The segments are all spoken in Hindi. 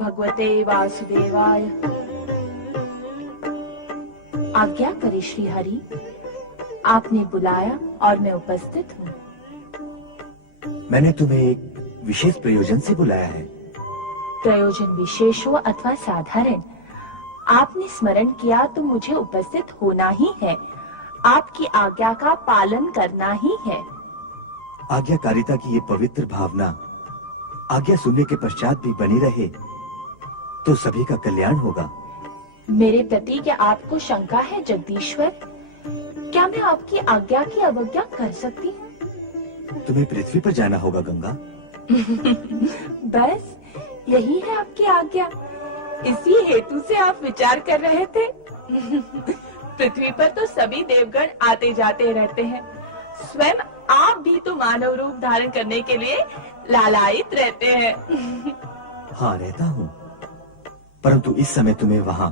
भगवते वासुदेवाय। आज्ञा करे श्री हरि, आपने बुलाया और मैं उपस्थित हूँ। मैंने तुम्हें एक विशेष प्रयोजन से बुलाया है। प्रयोजन विशेष हो अथवा साधारण, आपने स्मरण किया तो मुझे उपस्थित होना ही है। आपकी आज्ञा का पालन करना ही है। आज्ञाकारिता की ये पवित्र भावना आज्ञा सुनने के पश्चात भी बनी रहे तो सभी का कल्याण होगा। मेरे प्रति क्या आपको शंका है जगदीश्वर? क्या मैं आपकी आज्ञा की अवज्ञा कर सकती हूँ? तुम्हें पृथ्वी पर जाना होगा गंगा। बस यही है आपकी आज्ञा। इसी हेतु से आप विचार कर रहे थे। पृथ्वी पर तो सभी देवगण आते जाते रहते हैं, स्वयं आप भी तो मानव रूप धारण करने के लिए लालायित रहते हैं। हाँ, रहता हूँ, परंतु इस समय तुम्हें वहाँ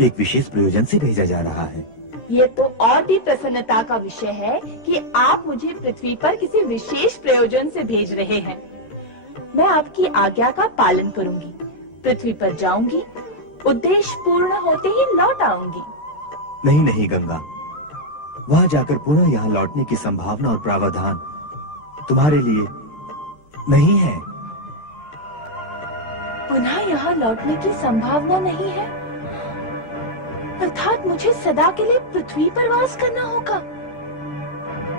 एक विशेष प्रयोजन से भेजा जा रहा है। ये तो और भी प्रसन्नता का विषय है कि आप मुझे पृथ्वी पर किसी विशेष प्रयोजन से भेज रहे हैं। मैं आपकी आज्ञा का पालन करूंगी, पृथ्वी पर जाऊंगी, उद्देश्य पूर्ण होते ही लौट आऊंगी। नहीं नहीं गंगा, वहाँ जाकर पुनः यहाँ लौटने की संभावना और प्रावधान तुम्हारे लिए नहीं है। पुनः यहाँ लौटने की संभावना नहीं है, अर्थात मुझे सदा के लिए पृथ्वी पर वास करना होगा।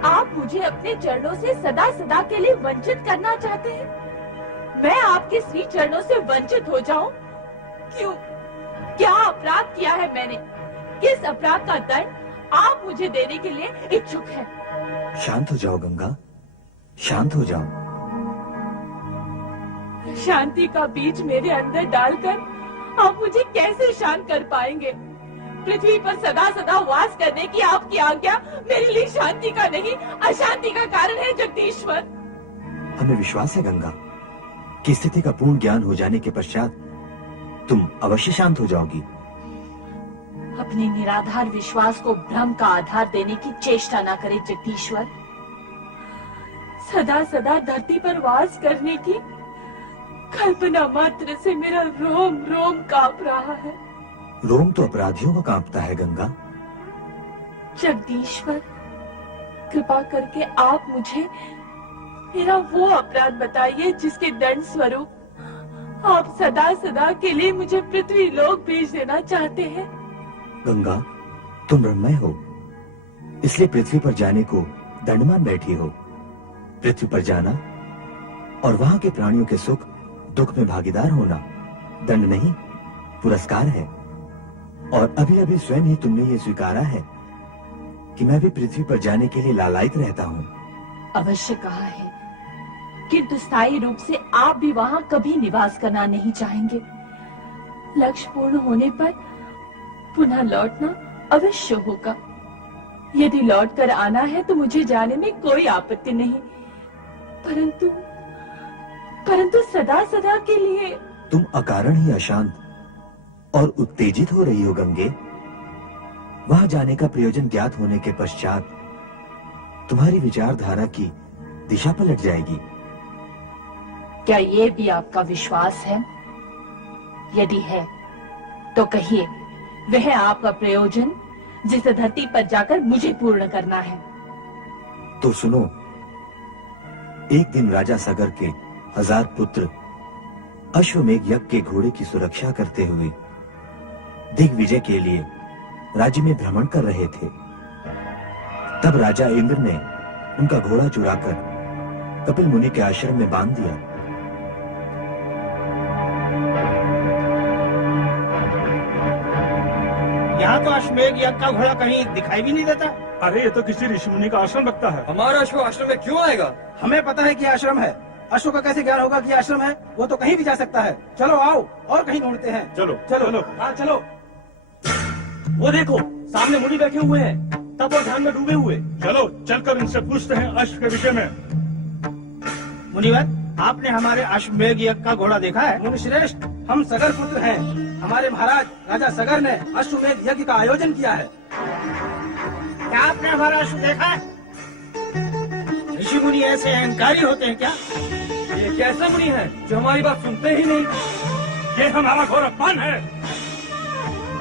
आप मुझे अपने चरणों से सदा सदा के लिए वंचित करना चाहते हैं। मैं आपके श्री चरणों से वंचित हो जाऊं? क्यों? क्या अपराध किया है मैंने? किस अपराध का दंड आप मुझे देने के लिए इच्छुक हैं? शांत हो जाओ गंगा, शांत हो जाओ। शांति का बीज मेरे अंदर डालकर आप मुझे कैसे शांत कर पाएंगे? पृथ्वी पर सदा सदा वास करने की आपकी आज्ञा मेरे लिए शांति का नहीं, अशांति का कारण है जगदीश्वर। हमें विश्वास है गंगा कि स्थिति का पूर्ण ज्ञान हो जाने के पश्चात तुम अवश्य शांत हो जाओगी। अपने निराधार विश्वास को भ्रम का आधार देने की चेष्टा न करे जगदीश्वर। सदा सदा धरती पर वास करने की कल्पना मात्र से मेरा रोम रोम कांप रहा है। रोम तो अपराधियों को कांपता है गंगा। जगदीश्वर, कृपा करके आप मुझे मेरा वो अपराध बताइए जिसके दंड स्वरूप आप सदा सदा के लिए मुझे पृथ्वी लोक भेज देना चाहते हैं। गंगा, तुम ब्रह्मय हो, इसलिए पृथ्वी पर जाने को दंड मान बैठी हो। पृथ्वी पर जाना और वहां के प्राणियों के सुख दुख में भागीदार होना दंड नहीं, पुरस्कार है। और अभी अभी स्वयं ही तुमने ये स्वीकारा है कि मैं भी पृथ्वी पर जाने के लिए लालायित रहता हूँ। अवश्य कहा है, किंतु स्थायी रूप से आप भी वहाँ कभी निवास करना नहीं चाहेंगे। लक्ष्य पूर्ण होने पर पुनः लौटना अवश्य होगा। यदि लौट कर आना है तो मुझे जाने में कोई आपत्ति नहीं, परंतु सदा सदा के लिए। तुम अकारण ही अशांत और उत्तेजित हो रही हो गंगे। वहां जाने का प्रयोजन ज्ञात होने के पश्चात तुम्हारी विचारधारा की दिशा पलट जाएगी। क्या ये भी आपका विश्वास है? यदि है तो कहिए, वह आपका प्रयोजन जिस धरती पर जाकर मुझे पूर्ण करना है। तो सुनो, एक दिन राजा सगर के 1000 पुत्र अश्वमेघ यज्ञ के घोड़े की सुरक्षा करते हुए दिग्विजय के लिए राज्य में भ्रमण कर रहे थे। तब राजा इंद्र ने उनका घोड़ा चुराकर कपिल मुनि के आश्रम में बांध दिया। यहाँ तो अश्वमेघ यज्ञ का घोड़ा कहीं दिखाई भी नहीं देता। अरे ये तो किसी ऋषि मुनि का आश्रम लगता है। हमारा अश्व आश्रम में क्यों आएगा? हमें पता है कि आश्रम है। अश्व का कैसे ज्ञान होगा कि आश्रम है? वो तो कहीं भी जा सकता है। चलो आओ और कहीं ढूंढते हैं। चलो चलो हाँ चलो। वो देखो, सामने मुनि बैठे हुए हैं, तप और ध्यान में डूबे हुए। चलो चलकर इनसे पूछते हैं अश्व के विषय में। मुनिवर, आपने हमारे अश्वमेघ यज्ञ का घोड़ा देखा है? मुनि श्रेष्ठ, हम सगर पुत्र हैं। हमारे महाराज राजा सगर ने अश्वमेघ यज्ञ का आयोजन किया है। क्या आपने हमारा अश्व देखा है? ऋषि मुनि ऐसे अहंकारी होते हैं क्या? ये कैसे मुनि है जो हमारी बात सुनते ही नहीं? ये हमारा घोरपान है।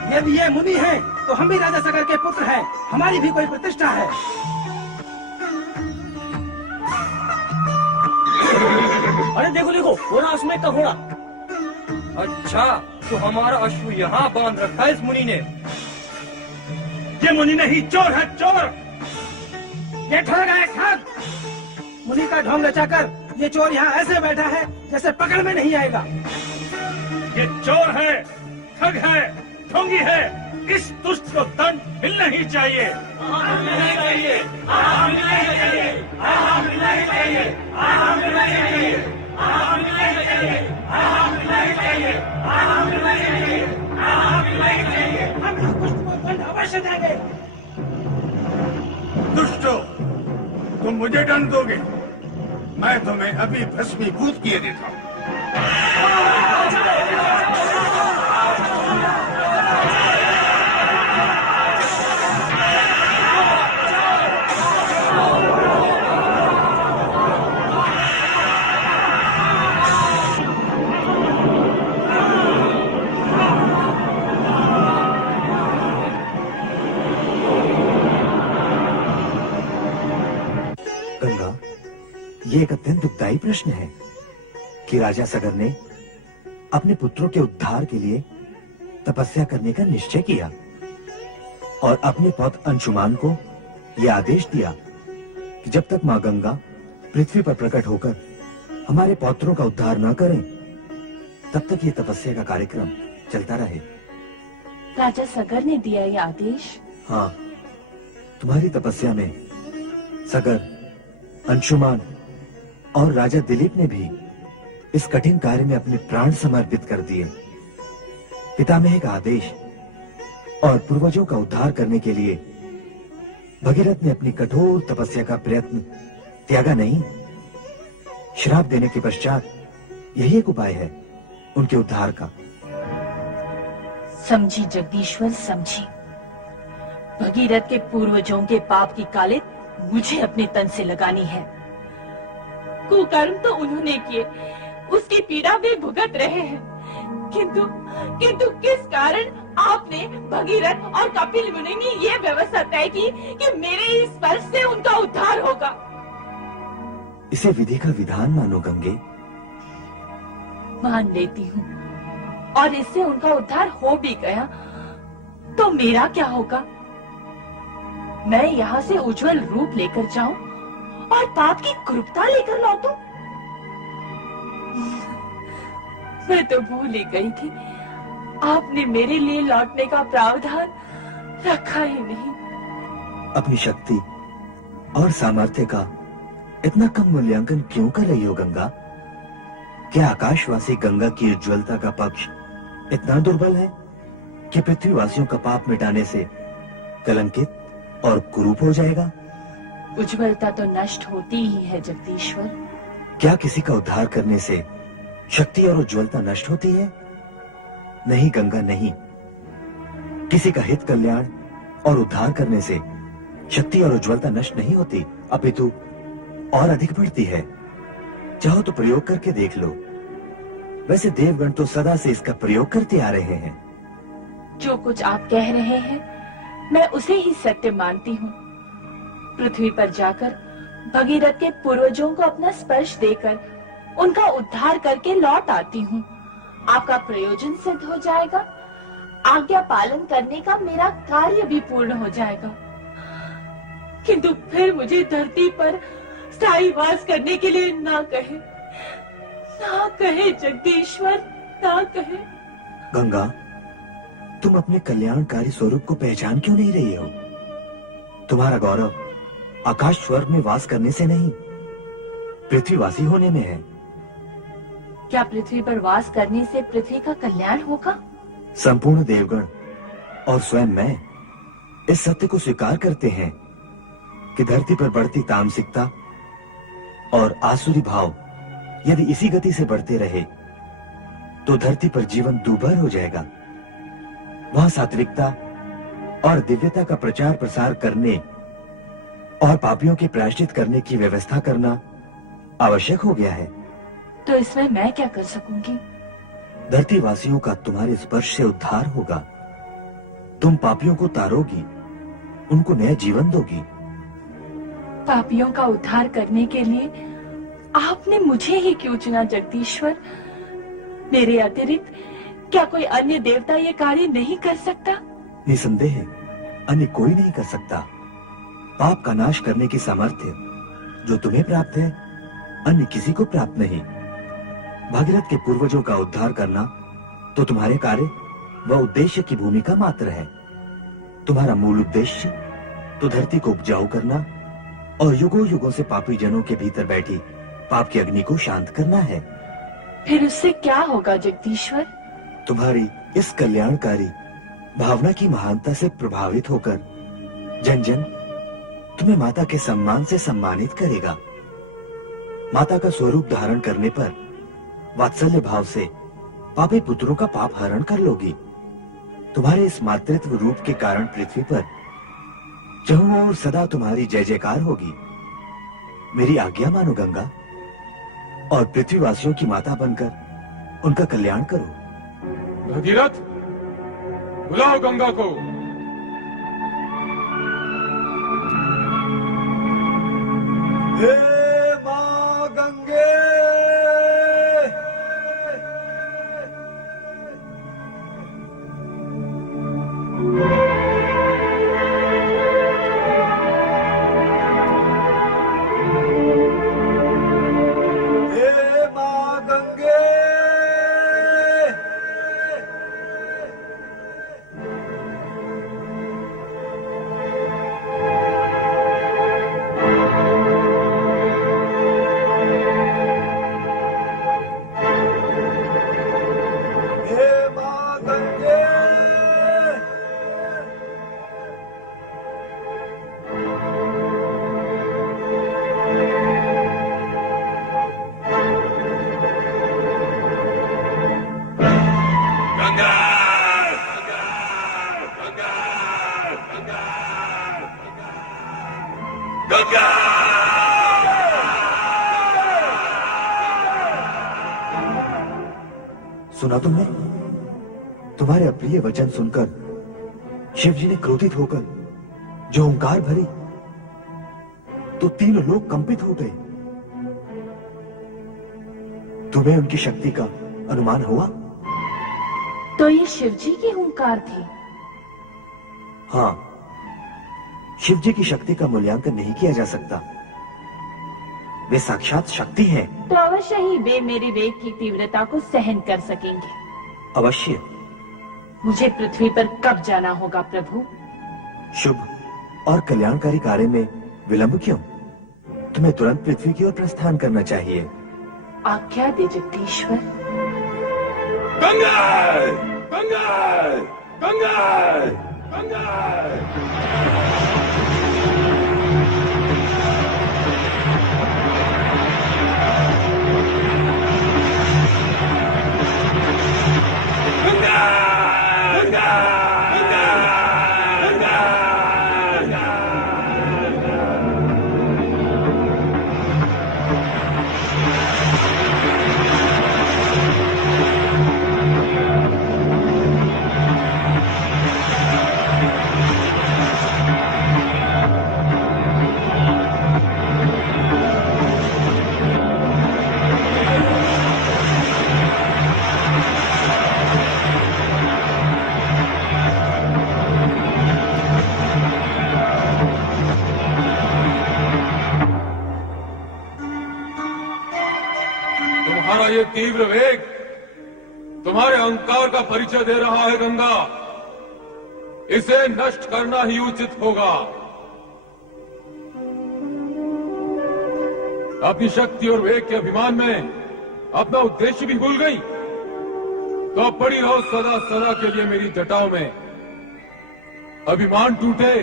यदि ये मुनि हैं, तो हम भी राजा सगर के पुत्र हैं। हमारी भी कोई प्रतिष्ठा है। अरे देखो देखो, वो ना अश्वमेघ का घोड़ा। अच्छा, तो हमारा अश्व यहाँ बांध रखा है इस मुनि ने। ये मुनि नहीं, चोर है, चोर। ये ठग है, ठग। मुनि का ढोंग रचाकर ये चोर यहाँ ऐसे बैठा है जैसे पकड़ में नहीं आएगा। ये चोर है, ठग है, ढोंगी है। इस दुष्ट को दंड मिलना ही चाहिए। अवश्य देंगे। दुष्टो, तुम मुझे दंड दोगे? मैं तुम्हें अभी भस्मीभूत किए देता हूँ। गंगा, ये एक अत्यंत दुखदायी प्रश्न है कि राजा सगर ने अपने पुत्रों के उद्धार के लिए तपस्या करने का निश्चय किया और अपने पौत्र अंशुमान को यह आदेश दिया कि जब तक मां गंगा पृथ्वी पर प्रकट होकर हमारे पौत्रों का उद्धार न करें, तब तक ये तपस्या का कार्यक्रम चलता रहे। राजा सगर ने दिया यह आदेश? हाँ, तुम्हारी तपस्या में सगर, अंशुमान और राजा दिलीप ने भी इस कठिन कार्य में अपने प्राण समर्पित कर दिए। पितामह का आदेश और पूर्वजों का उद्धार करने के लिए भगीरथ ने अपनी कठोर तपस्या का प्रयत्न त्यागा नहीं। श्राप देने के पश्चात यही एक उपाय है उनके उद्धार का। समझी जगदीश्वर, समझी। भगीरथ के पूर्वजों के पाप की कालिख मुझे अपने तन से लगानी है। कुकर्म तो उन्होंने किए, उसकी पीड़ा वे भुगत रहे हैं। किंतु किंतु किस कारण आपने, भगीरथ और कपिल मुनि ने ये व्यवस्था तय की कि मेरे इस स्पर्श से उनका उद्धार होगा? इसे विधि का विधान मानो गंगे। मान लेती हूँ, और इससे उनका उद्धार हो भी गया तो मेरा क्या होगा? मैं यहाँ से उज्जवल रूप लेकर जाऊं और पाप की कुरूपता लेकर लौटूं? मैं तो भूल ही गई थी, आपने मेरे लिए लौटने का प्रावधान रखा ही नहीं। अपनी शक्ति और सामर्थ्य का इतना कम मूल्यांकन क्यों कर रही हो गंगा? क्या आकाशवासी गंगा की उज्ज्वलता का पक्ष इतना दुर्बल है कि पृथ्वीवासियों का पाप मिटाने से कलंकित और कुरूप हो जाएगा? उज्ज्वलता तो नष्ट होती ही है जगदीश्वर। क्या किसी का उद्धार करने से शक्ति और उज्ज्वलता नष्ट होती है? नहीं गंगा, नहीं। किसी का हित, कल्याण और उद्धार करने से शक्ति और उज्ज्वलता नष्ट नहीं होती, अपितु और अधिक बढ़ती है। चाहो तो प्रयोग करके देख लो। वैसे देवगण तो सदा से इसका प्रयोग करते आ रहे हैं। जो कुछ आप कह रहे हैं मैं उसे ही सत्य मानती हूँ। पृथ्वी पर जाकर भगीरथ के पूर्वजों को अपना स्पर्श देकर उनका उद्धार करके लौट आती हूँ। आपका प्रयोजन सिद्ध हो जाएगा, आज्ञा पालन करने का मेरा कार्य भी पूर्ण हो जाएगा। किंतु फिर मुझे धरती पर स्थायी वास करने के लिए ना कहे जगदीश्वर, ना कहे। गंगा, तुम अपने कल्याणकारी स्वरूप को पहचान क्यों नहीं रही हो? तुम्हारा गौरव आकाश स्वर्ग में वास करने से नहीं, पृथ्वीवासी होने में है। क्या पृथ्वी पर वास करने से पृथ्वी का कल्याण होगा? संपूर्ण देवगण और स्वयं मैं इस सत्य को स्वीकार करते हैं कि धरती पर बढ़ती तामसिकता और आसुरी भाव यदि इसी गति से बढ़ते रहे तो धरती पर जीवन दूभर हो जाएगा। वहां सात्विकता और दिव्यता का प्रचार प्रसार करने और पापियों के प्रायश्चित करने की व्यवस्था करना आवश्यक हो गया है। तो इसमें मैं क्या कर सकूंगी? धरती वासियों का तुम्हारे स्पर्श से उद्धार होगा। तुम पापियों को तारोगी, उनको नया जीवन दोगी। पापियों का उद्धार करने के लिए आपने मुझे ही क्यों चुना जगदीश्वर? मेरे अतिरिक्त क्या कोई अन्य देवता ये कार्य नहीं कर सकता? निसंदेह अन्य कोई नहीं कर सकता। पाप का नाश करने की सामर्थ्य जो तुम्हें प्राप्त है, अन्य किसी को प्राप्त नहीं। भागीरथ के पूर्वजों का उद्धार करना तो तुम्हारे कार्य व उद्देश्य की भूमिका मात्र है। तुम्हारा मूल उद्देश्य तो धरती को उपजाऊ करना और युगों युगों से पापी जनों के भीतर बैठी पाप की अग्नि को शांत करना है। फिर उससे क्या होगा जगदीश्वर? तुम्हारी इस कल्याणकारी भावना की महानता से प्रभावित होकर जन जन तुम्हें माता के सम्मान से सम्मानित करेगा। माता का स्वरूप धारण करने पर वात्सल्य भाव से पापी पुत्रों का पाप हरण कर लोगी। तुम्हारे इस मातृत्व रूप के कारण पृथ्वी पर चहुओं ओर सदा तुम्हारी जय जयकार होगी। मेरी आज्ञा मानो गंगा, और पृथ्वीवासियों की माता बनकर उनका कल्याण करो। भगीरथ, बुलाओ गंगा को। हे मां गंगे, सुना तुमने? तुम्हारे अप्रिय वचन सुनकर शिव जी ने क्रोधित होकर जो ओंकार भरी तो तीनों लोग कंपित हो गए। तुम्हें उनकी शक्ति का अनुमान हुआ? तो ये शिवजी की हुंकार थी? हाँ, शिव जी की शक्ति का मूल्यांकन नहीं किया जा सकता। वे साक्षात शक्ति हैं। तो अवश्य ही वे मेरे वेग की तीव्रता को सहन कर सकेंगे। अवश्य। मुझे पृथ्वी पर कब जाना होगा प्रभु? शुभ और कल्याणकारी कार्य में विलंब क्यों? तुम्हें तुरंत पृथ्वी की ओर प्रस्थान करना चाहिए। आज्ञा दे जगदीश्वर। गंगा! गंगा! गंगा! गंगा! तुम्हारा ये तीव्र वेग तुम्हारे अहंकार का परिचय दे रहा है गंगा। इसे नष्ट करना ही उचित होगा। अपनी शक्ति और वेग के अभिमान में अपना उद्देश्य भी भूल गई, तो अब पड़ी रहो सदा सदा के लिए मेरी जटाओं में। अभिमान टूटे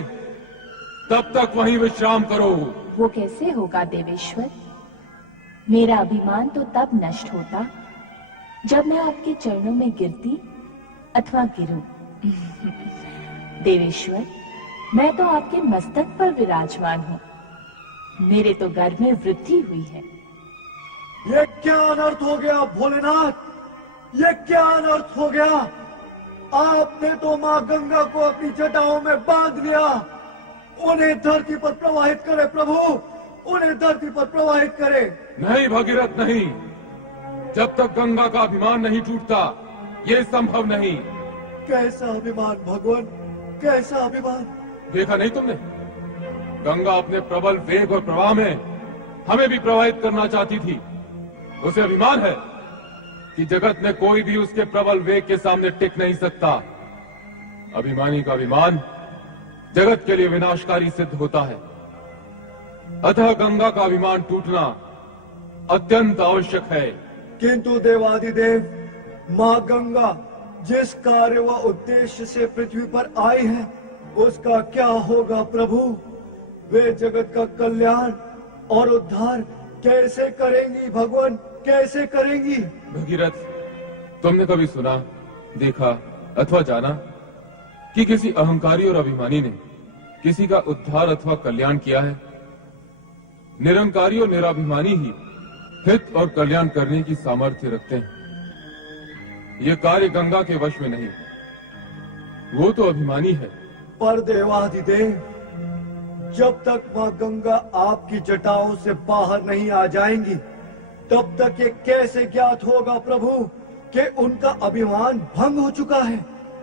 तब तक वहीं विश्राम करो। वो कैसे होगा देवेश्वर? मेरा अभिमान तो तब नष्ट होता जब मैं आपके चरणों में गिरती अथवा गिरूं। देवेश्वर, मैं तो आपके मस्तक पर विराजमान हूँ। मेरे तो गर्भ में वृद्धि हुई है। ये क्या अनर्थ हो गया भोलेनाथ? ये क्या अनर्थ हो गया? आपने तो माँ गंगा को अपनी जटाओं में बांध लिया। उन्हें धरती पर प्रवाहित करे प्रभु, उन्हें धरती पर प्रवाहित करे। नहीं भगीरथ नहीं, जब तक गंगा का अभिमान नहीं टूटता ये संभव नहीं। कैसा अभिमान भगवान, कैसा अभिमान? देखा नहीं तुमने? गंगा अपने प्रबल वेग और प्रवाह में हमें भी प्रवाहित करना चाहती थी। उसे अभिमान है कि जगत में कोई भी उसके प्रबल वेग के सामने टिक नहीं सकता। अभिमानी का अभिमान जगत के लिए विनाशकारी सिद्ध होता है। अतः गंगा का अभिमान टूटना अत्यंत आवश्यक है। किंतु देवादिदेव, माँ गंगा जिस कार्य व उद्देश्य से पृथ्वी पर आई है उसका क्या होगा प्रभु? वे जगत का कल्याण और उद्धार कैसे करेंगी भगवान, कैसे करेंगी? भगीरथ, तुमने कभी सुना, देखा अथवा जाना कि किसी अहंकारी और अभिमानी ने किसी का उद्धार अथवा कल्याण किया है? निरंकारी और निराभिमानी ही हित और कल्याण करने की सामर्थ्य रखते हैं। ये कार्य गंगा के वश में नहीं, वो तो अभिमानी है। पर देवाधिदेव, जब तक माँ गंगा आपकी जटाओं से बाहर नहीं आ जाएंगी तब तक ये कैसे ज्ञात होगा प्रभु कि उनका अभिमान भंग हो चुका है?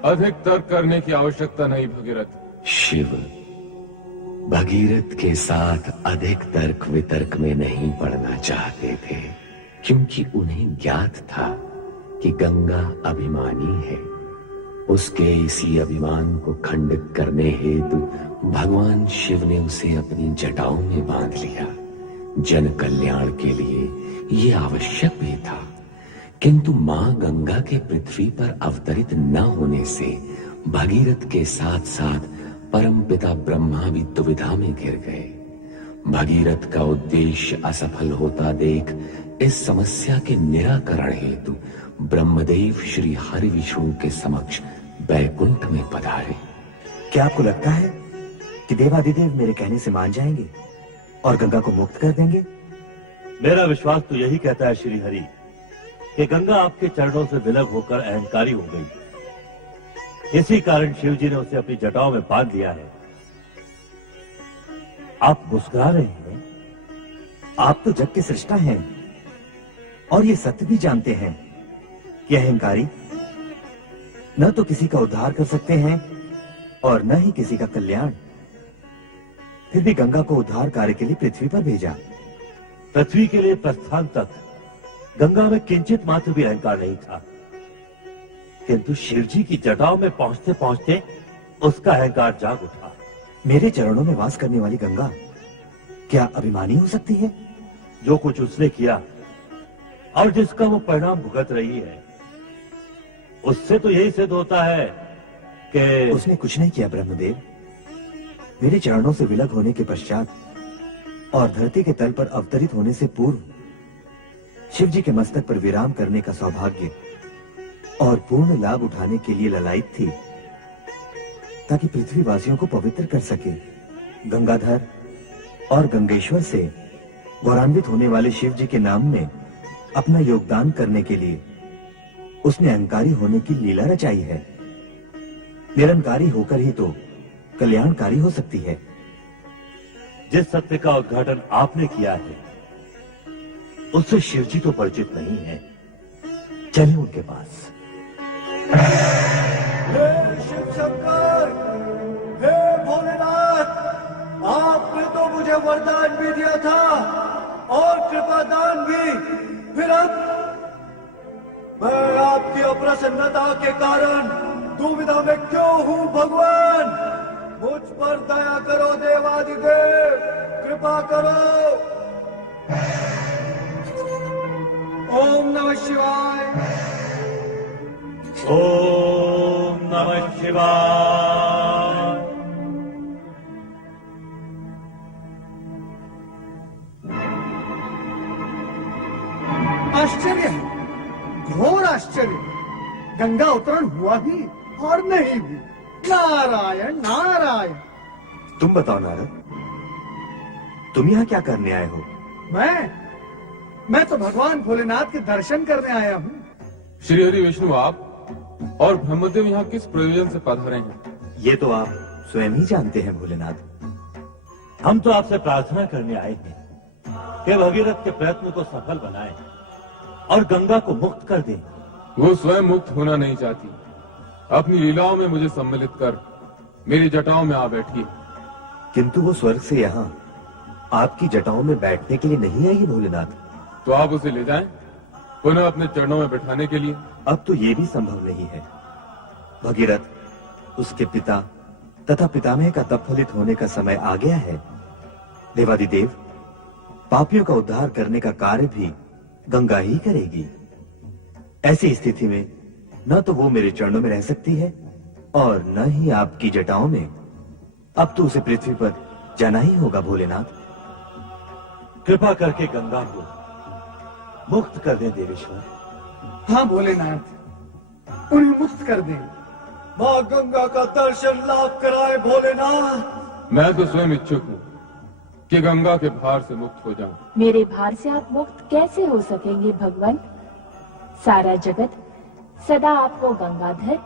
अधिक तर्क करने की आवश्यकता नहीं भगीरथ। शिव भगीरथ के साथ अधिक तर्क वितर्क में नहीं पड़ना चाहते थे, क्योंकि उन्हें ज्ञात था कि गंगा अभिमानी है। उसके इसी अभिमान को खंडित करने हेतु भगवान शिव ने उसे अपनी जटाओं में बांध लिया। जन कल्याण के लिए ये आवश्यक भी था, किंतु मां गंगा के पृथ्वी पर अवतरित न होने से भगीरथ के साथ साथ परमपिता ब्रह्मा भी दुविधा में घिर गए। भगीरथ का उद्देश्य असफल होता देख इस समस्या के निराकरण हेतु ब्रह्मदेव श्री हरि विष्णु के समक्ष बैकुंठ में पधारे। क्या आपको लगता है कि देवादिदेव मेरे कहने से मान जाएंगे और गंगा को मुक्त कर देंगे? मेरा विश्वास तो यही कहता है श्री हरि कि गंगा आपके चरणों से विलग होकर अहंकारी हो गई। इसी कारण शिव जी ने उसे अपनी जटाओं में बांध लिया है। आप मुस्कुरा रहे हैं। आप तो जग के सृष्टा हैं और ये सत्य भी जानते हैं कि अहंकारी न तो किसी का उद्धार कर सकते हैं और न ही किसी का कल्याण। फिर भी गंगा को उद्धार कार्य के लिए पृथ्वी पर भेजा। पृथ्वी के लिए प्रस्थान तक गंगा में किंचित मात्र भी अहंकार नहीं था, किंतु शिव जी की जटाओं में पहुंचते पहुंचते उसका अहंकार जाग उठा। मेरे चरणों में वास करने वाली गंगा क्या अभिमानी हो सकती है? जो कुछ उसने किया और जिसका वो परिणाम भुगत रही है, उससे तो यही सिद्ध होता है कि उसने कुछ नहीं किया ब्रह्मदेव। मेरे चरणों से विलग होने के पश्चात और धरती के तल पर अवतरित होने से पूर्व शिव जी के मस्तक पर विराम करने का सौभाग्य और पूर्ण लाभ उठाने के लिए ललायित थी, ताकि पृथ्वीवासियों को पवित्र कर सके। गंगाधर और गंगेश्वर से गौरवान्वित होने वाले शिव जी के नाम में अपना योगदान करने के लिए उसने अहंकारी होने की लीला रचाई है। निरंकारी होकर ही तो कल्याणकारी हो सकती है। जिस सत्य का उद्घाटन आपने किया है उससे शिव जी तो परिचित नहीं है। चलिए उनके पास। हे शिव शंकर, हे भोलेनाथ, आपने तो मुझे वरदान भी दिया था और कृपादान भी। फिर अब मैं आपकी अप्रसन्नता के कारण दुविधा में क्यों हूं भगवान? मुझ पर दया करो देवादिदेव, कृपा करो। ओम नमः शिवाय। ओम नमः शिवाय। आश्चर्य है, घोर आश्चर्य। गंगा उतरण हुआ भी और नहीं भी। नारायण नारायण। तुम बताओ नारद, तुम यहाँ क्या करने आए हो? मैं तो भगवान भोलेनाथ के दर्शन करने आया हूँ। श्री हरि विष्णु, आप और ब्रह्मदेव यहाँ किस प्रयोजन से पधारे हैं? ये तो आप स्वयं ही जानते हैं भोलेनाथ। हम तो आपसे प्रार्थना करने आए हैं कि भगीरथ के प्रयत्न को सफल बनाएं और गंगा को मुक्त कर दें। वो स्वयं मुक्त होना नहीं चाहती। अपनी लीलाओं में मुझे सम्मिलित कर मेरी जटाओं में आ बैठी है। किंतु वो स्वर्ग से यहाँ आपकी जटाओं में बैठने के लिए नहीं आई भोलेनाथ। तो आप उसे ले जाएं, पुनः अपने चरणों में बैठाने के लिए। अब तो ये भी संभव नहीं है। भगीरथ, उसके पिता तथा पितामह का तप फलित होने का समय आ गया है। देवादिदेव, पापियों का उद्धार करने का कार्य भी गंगा ही करेगी। ऐसी स्थिति में न तो वो मेरे चरणों में रह सकती है और न ही आपकी जटाओं में। अब तो उसे पृथ्वी पर जाना ही होगा भोलेनाथ। कृपा करके गंगा को मुक्त कर दें देवेश्वर। हाँ भोलेनाथ, उन्हें मुक्त कर दें। माँ गंगा का दर्शन लाभ कराए भोलेनाथ। मैं तो स्वयं इच्छुक हूँ कि गंगा के भार से मुक्त हो जाऊं। मेरे भार से आप मुक्त कैसे हो सकेंगे भगवान? सारा जगत सदा आपको गंगाधर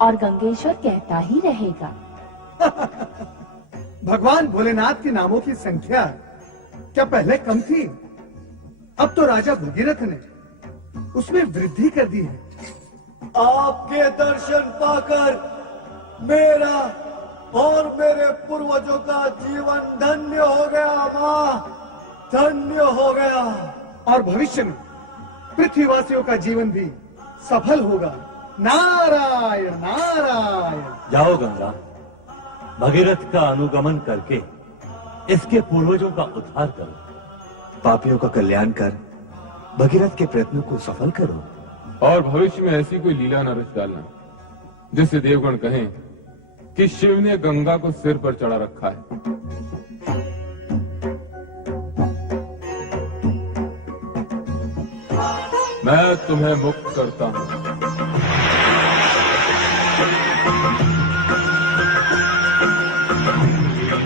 और गंगेश्वर कहता ही रहेगा। भगवान भोलेनाथ के नामों की संख्या क्या पहले कम थी? अब तो राजा भगीरथ ने उसमें वृद्धि कर दी है। आपके दर्शन पाकर मेरा और मेरे पूर्वजों का जीवन धन्य हो गया माँ, धन्य हो गया। और भविष्य में पृथ्वीवासियों का जीवन भी सफल होगा। नारायण नारायण। जाओ गंगा, भगीरथ का अनुगमन करके इसके पूर्वजों का उद्धार करो। पापियों का कल्याण कर भगीरथ के प्रयत्नों को सफल करो। और भविष्य में ऐसी कोई लीला न रच डालना जिससे देवगण कहें कि शिव ने गंगा को सिर पर चढ़ा रखा है। मैं तुम्हें मुक्त करता हूं।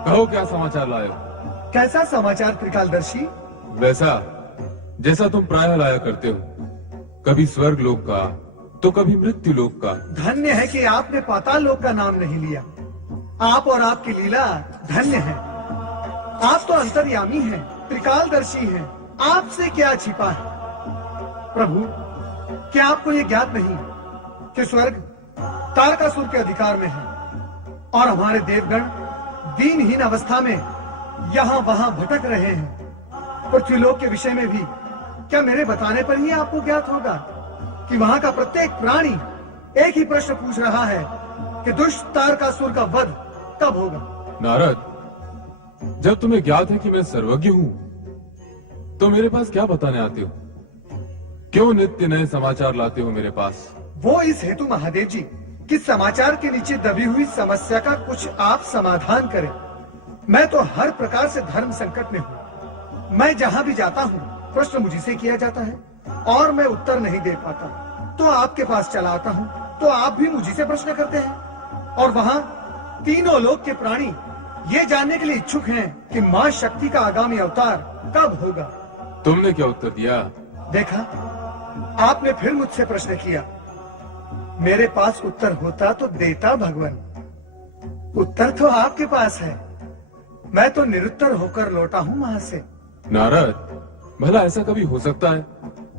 कहो क्या समाचार लाए हो? कैसा समाचार त्रिकालदर्शी? वैसा जैसा तुम प्रायः लाया करते हो, कभी स्वर्ग लोक का तो कभी मृत्यु लोक का। धन्य है कि आपने पाताल लोक का नाम नहीं लिया। आप और आपकी लीला धन्य है। आप तो अंतर्यामी हैं, त्रिकालदर्शी हैं। आपसे क्या छिपा है? प्रभु, क्या आपको ये ज्ञात नहीं कि स्वर्ग तारकासुर के अधिकार में है और हमारे देवगण दीनहीन अवस्था में यहाँ वहां भटक रहे हैं? पृथ्वीलोक के विषय में भी क्या मेरे बताने पर ही आपको ज्ञात होगा कि वहां का प्रत्येक प्राणी एक ही प्रश्न पूछ रहा है कि दुष्ट तारकासुर का वध कब होगा? नारद, जब तुम्हें ज्ञात है कि मैं सर्वज्ञ हूँ, तो मेरे पास क्या बताने आते हो? क्यों नित्य नए समाचार लाते हो मेरे पास? वो इस हेतु महादेव जी कि समाचार के नीचे दबी हुई समस्या का कुछ आप समाधान करें। मैं तो हर प्रकार से धर्म संकट में हूँ। मैं जहाँ भी जाता हूँ प्रश्न मुझी से किया जाता है और मैं उत्तर नहीं दे पाता, तो आपके पास चला आता हूँ तो आप भी मुझी से प्रश्न करते हैं। और वहाँ तीनों लोक के प्राणी ये जानने के लिए इच्छुक हैं कि माँ शक्ति का आगामी अवतार कब होगा। तुमने क्या उत्तर दिया? देखा, आपने फिर मुझसे प्रश्न किया। मेरे पास उत्तर होता तो देता भगवान। उत्तर तो आपके पास है, मैं तो निरुत्तर होकर लौटा हूँ वहां से। नारद, भला ऐसा कभी हो सकता है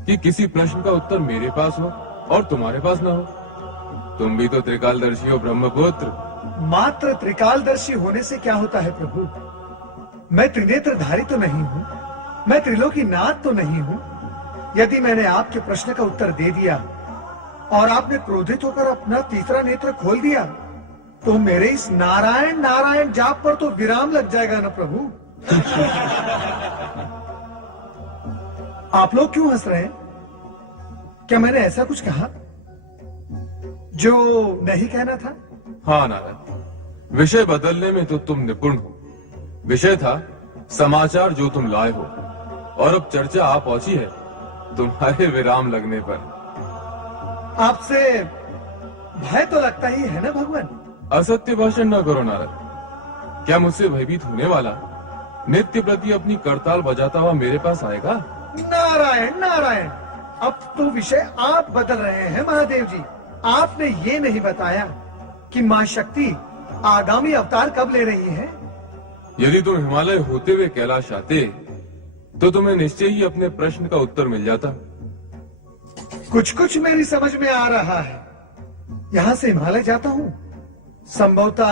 कि किसी प्रश्न का उत्तर मेरे पास हो और तुम्हारे पास ना हो? तुम भी तो त्रिकालदर्शी हो ब्रह्मपुत्र। मात्र त्रिकालदर्शी होने से क्या होता है प्रभु? मैं त्रिनेत्रधारी तो नहीं हूँ, मैं त्रिलोकीनाथ तो नहीं हूँ। यदि मैंने आपके प्रश्न का उत्तर दे दिया और आपने क्रोधित होकर अपना तीसरा नेत्र खोल दिया, तो मेरे इस नारायण नारायण जाप पर तो विराम लग जाएगा ना प्रभु। आप लोग क्यों हंस रहे हैं? क्या मैंने ऐसा कुछ कहा जो नहीं कहना था? हाँ नारद, विषय बदलने में तो तुम निपुण हो। विषय था समाचार जो तुम लाए हो, और अब चर्चा आ पहुंची है तुम्हारे विराम लगने पर। आपसे भय तो लगता ही है ना भगवान? असत्य भाषण न करो नारद। क्या मुझसे भयभीत होने वाला नित्य प्रति अपनी करताल बजाता हुआ मेरे पास आएगा? नारायण नारायण, अब तो विषय आप बदल रहे हैं महादेव जी। आपने ये नहीं बताया कि माँ शक्ति आगामी अवतार कब ले रही है। यदि तुम हिमालय होते हुए कैलाश आते तो तुम्हें निश्चय ही अपने प्रश्न का उत्तर मिल जाता। कुछ कुछ मेरी समझ में आ रहा है। यहाँ से हिमालय जाता हूँ, संभवतः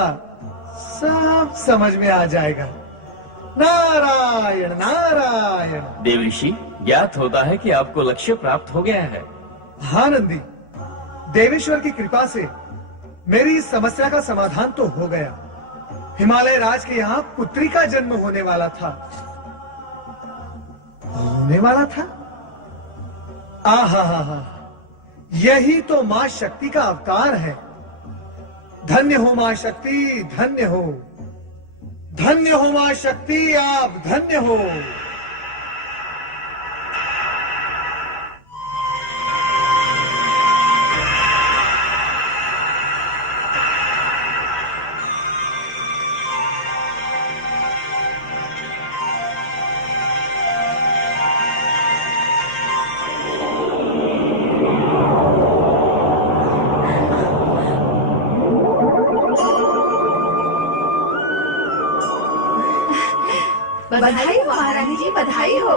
सब समझ में आ जाएगा। नारायण नारायण। देव ऋषि, ज्ञात होता है कि आपको लक्ष्य प्राप्त हो गया है। हाँ नंदी, देवेश्वर की कृपा से मेरी इस समस्या का समाधान तो हो गया। हिमालय राज के यहाँ पुत्री का जन्म होने वाला था। आहा, यही तो माँ शक्ति का अवतार है। धन्य हो माँ शक्ति, धन्य हो, धन्य हो माँ शक्ति, आप धन्य हो। बधाई हो महारानी जी, बधाई हो।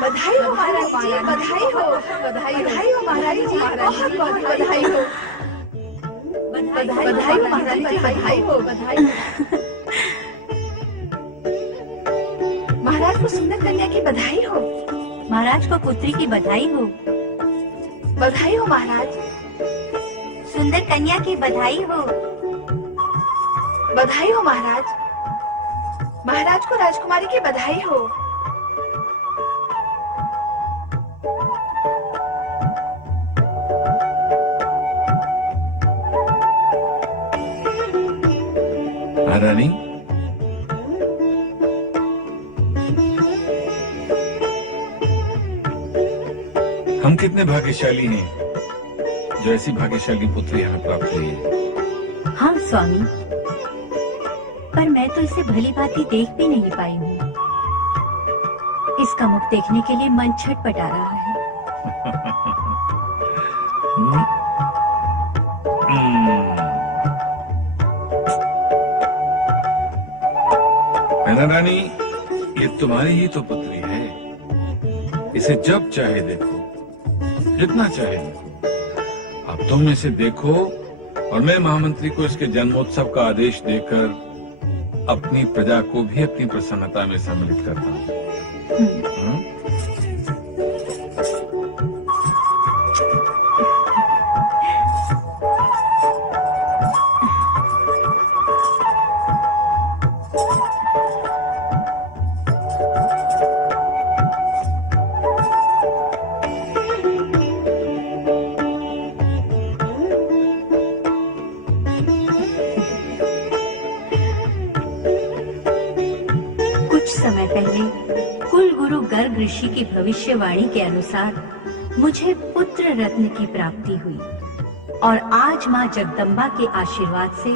बधाई हो महारानी जी, बधाई हो। बधाई हो महारानी जी, बहुत बहुत बधाई हो। बधाई हो महारानी जी, बधाई हो। बधाई। महाराज को सुंदर कन्या की बधाई हो। महाराज को पुत्री की बधाई हो। बधाई हो महाराज। सुंदर कन्या की बधाई हो। बधाई हो महाराज। महाराज को राजकुमारी की बधाई हो। महारानी, हम कितने भाग्यशाली हैं जो ऐसी भाग्यशाली पुत्री हमें प्राप्त हुई है। हाँ स्वामी, पर मैं तो इसे भली भांति देख भी नहीं पाई हूँ। इसका मुख देखने के लिए मन छटपटा रहा है। मैना रानी, ये तुम्हारी ही तो पुत्री है। इसे जब चाहे देखो, जितना चाहे देखो। अब तुम इसे देखो और मैं महामंत्री को इसके जन्मोत्सव का आदेश देकर अपनी प्रजा को भी अपनी प्रसन्नता में सम्मिलित करता हूँ। समय पहले कुल गुरु गर्ग ऋषि की भविष्यवाणी के अनुसार मुझे पुत्र रत्न की प्राप्ति हुई और आज माँ जगदम्बा के आशीर्वाद से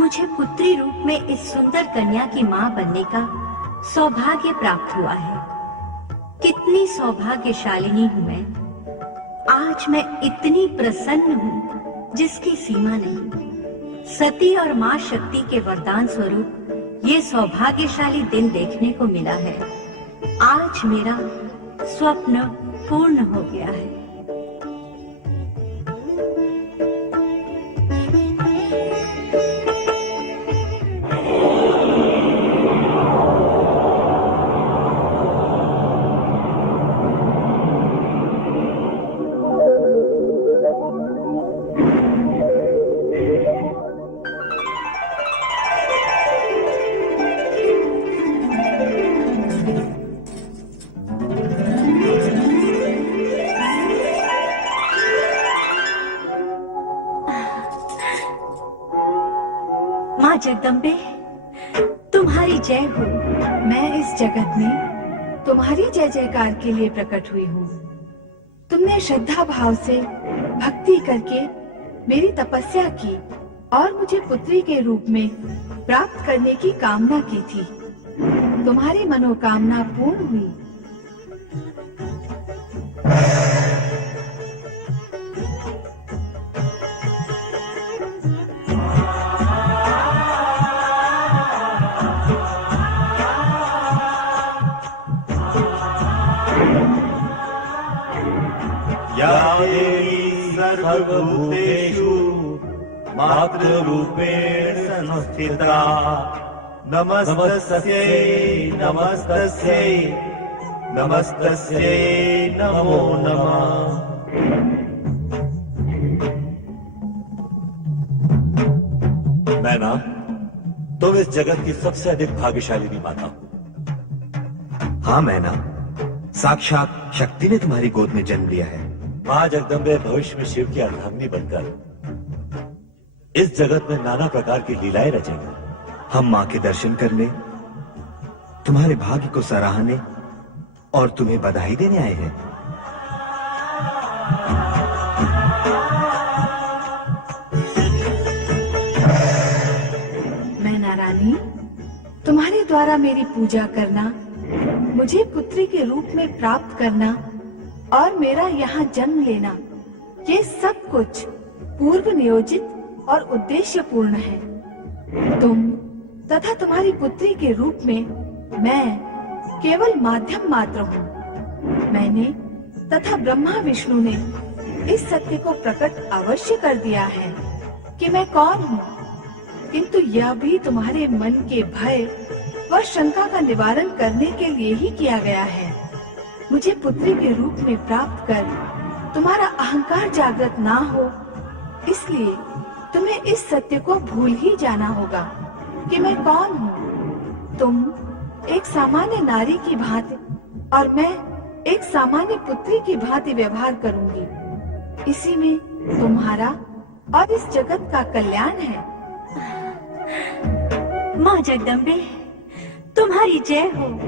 मुझे पुत्री रूप में इस सुंदर कन्या की माँ बनने का सौभाग्य प्राप्त हुआ है। कितनी सौभाग्यशालिनी हूँ मैं। आज मैं इतनी प्रसन्न हूँ जिसकी सीमा नहीं। सती और माँ शक्ति के वरदान स्वरूप ये सौभाग्यशाली दिन देखने को मिला है। आज मेरा स्वप्न पूर्ण हो गया है। माँ जगदम्बे, तुम्हारी जय हो। मैं इस जगत में तुम्हारी जय जयकार के लिए प्रकट हुई हूँ। तुमने श्रद्धा भाव से भक्ति करके मेरी तपस्या की और मुझे पुत्री के रूप में प्राप्त करने की कामना की थी। तुम्हारी मनोकामना पूर्ण हुई। या देवी सर्वभूतेषु मातृरूपेण संस्थिता नमस्तस्यै नमस्तस्यै नमस्तस्यै नमो नमः। मैना, तुम इस जगत की सबसे अधिक भाग्यशालिनी माता हो। हाँ मैना, साक्षात शक्ति ने तुम्हारी गोद में जन्म लिया है। माँ जगदम्बे भविष्य में शिव की अर्धांगिनी बनकर इस जगत में नाना प्रकार की लीलाएं रचेंगे। हम माँ के दर्शन करने, तुम्हारे भाग्य को सराहने और तुम्हें बधाई देने आए हैं। मैना रानी, तुम्हारे द्वारा मेरी पूजा करना, मुझे पुत्री के रूप में प्राप्त करना और मेरा यहाँ जन्म लेना, ये सब कुछ पूर्व नियोजित और उद्देश्यपूर्ण है। तुम तथा तुम्हारी पुत्री के रूप में मैं केवल माध्यम मात्र हूँ। मैंने तथा ब्रह्मा विष्णु ने इस सत्य को प्रकट अवश्य कर दिया है कि मैं कौन हूँ, किंतु यह भी तुम्हारे मन के भय व शंका का निवारण करने के लिए ही किया गया है। मुझे पुत्री के रूप में प्राप्त कर तुम्हारा अहंकार जागृत ना हो, इसलिए तुम्हें इस सत्य को भूल ही जाना होगा कि मैं कौन हूँ। तुम एक सामान्य नारी की भांति और मैं एक सामान्य पुत्री की भांति व्यवहार करूंगी। इसी में तुम्हारा और इस जगत का कल्याण है। माँ जगदम्बे, तुम्हारी जय हो।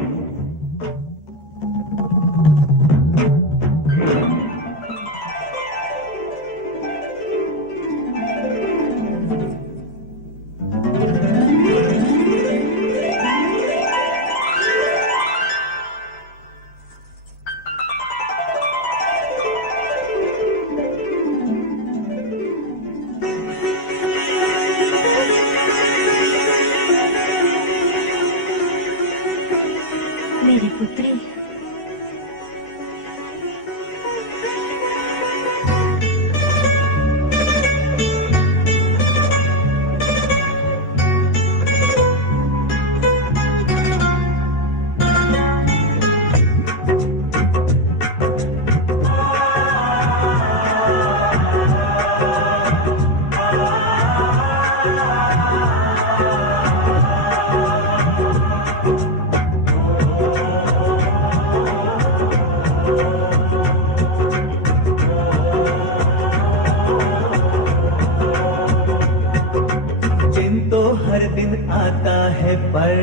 दिन आता है पर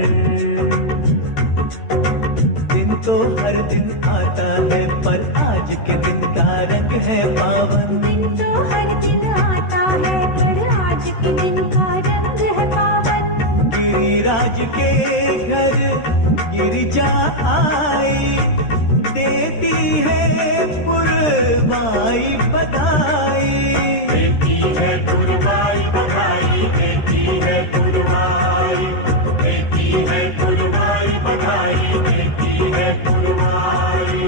दिन तो हर दिन आता है पर आज के दिन का रंग है पावन। दिन तो हर दिन आता है पर आज के दिन का रंग है पावन। गिरिराज के घर गिरिजा आई देती है पुरवाई बधाई। देती है पुरवाई बधाई, देती है पुरवाई, देती है पुरवाई बधाई, देती है पुरवाई।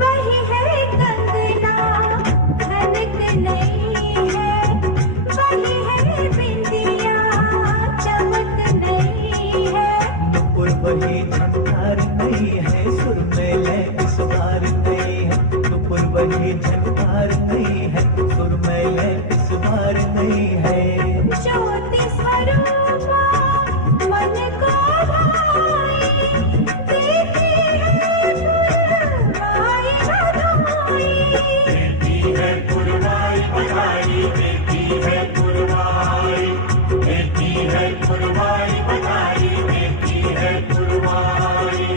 वही है कंगना खनक नहीं है, वही है बिंदिया चमक नहीं है। नुपुर वही झनकार नहीं है सुर में लय इस बार नहीं है। नुपुर वही झनकार नहीं है सुर में लय इस बार नहीं है। ज्योति स्वरूपा मन को भाई देती है पुरवाई बधाई। देती है पुरवाई बधाई, देती है पुरवाई, देती है पुरवाई बधाई, देती है पुरवाई।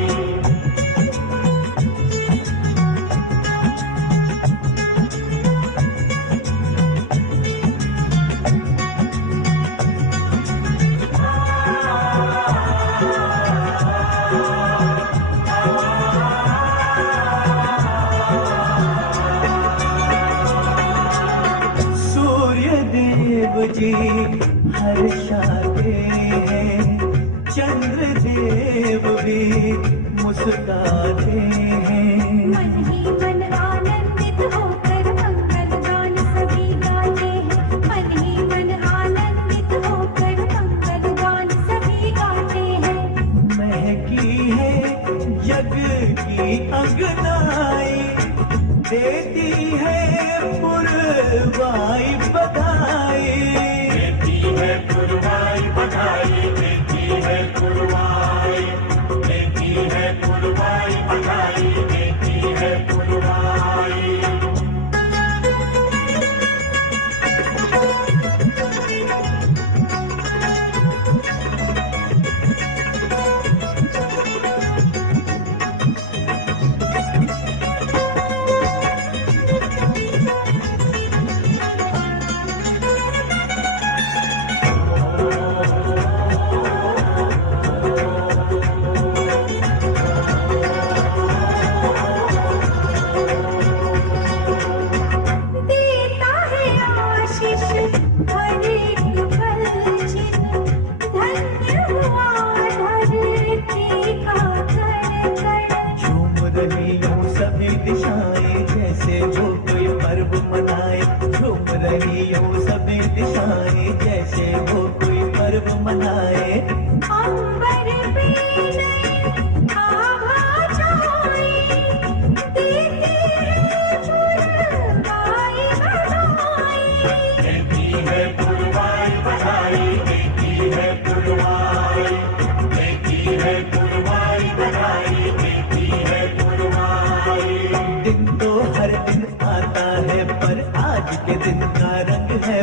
सूर्य देव जी हर्षाते हैं, चंद्र देव भी मुस्काते हैं। मन ही मन आनंदित होकर मंगल गान सभी गाते हैं। मन ही मन आनंदित होकर मंगल गान सभी गाते हैं। महकी है जग की अंगनाई देती है पुरवाई बधाई। देती है पुरवाई बधाई, देती है पुरवाई, देती है पुरवाई बधाई, देती है पुरवाई। देता है आशीष हर एक पलछिन। धन्य हुआ धरती का कण कण। झूम रही यूं सभी दिशाएं जैसे वो कोई पर्व मनाए। झूम रही यूं सभी दिशाएं जैसे वो कोई पर्व मनाए। अंबर पे नई आभा छाई देती है पुरवाई बधाई। देती है पुरवाई बधाई, देती है पुरवाई, देती है पुरवाई बधाई, देती है पुरवाई। दिन तो हर दिन आता है पर आज के दिन का रंग है